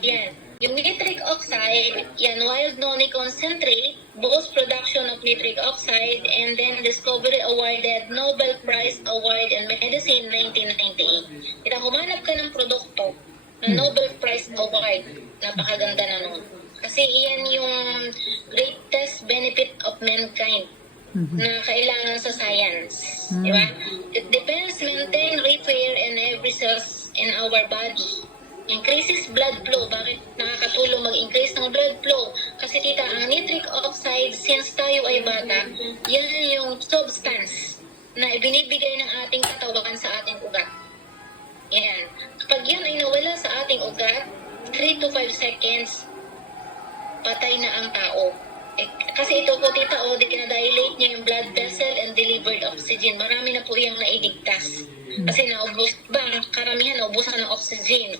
Yan. Yung nitric oxide, yan, wild noni concentrate, boasts production of nitric oxide, and then discovery awarded Nobel Prize Award in Medicine 1998. Kita humanap ka ng produkto na Nobel Prize Award. Napakaganda na nun. Kasi iyan yung greatest benefit of mankind na kailangan sa science. Diba? It depends, maintain, repair, and every cells in our body. Increases blood flow. Bakit nakakatulong mag-increase ng blood flow? Kasi tita, ang nitric oxide, since tayo ay bata, yan yung substance na ibinibigay ng ating katawan sa ating ugat. Yan. Kapag yan ay nawala sa ating ugat, 3 to 5 seconds, patay na ang tao. Kasi ito po tita, dinadilate niya yung blood vessel and delivered oxygen. Marami na po yung nailigtas. Kasi naubos, karamihan naubusan ng oxygen.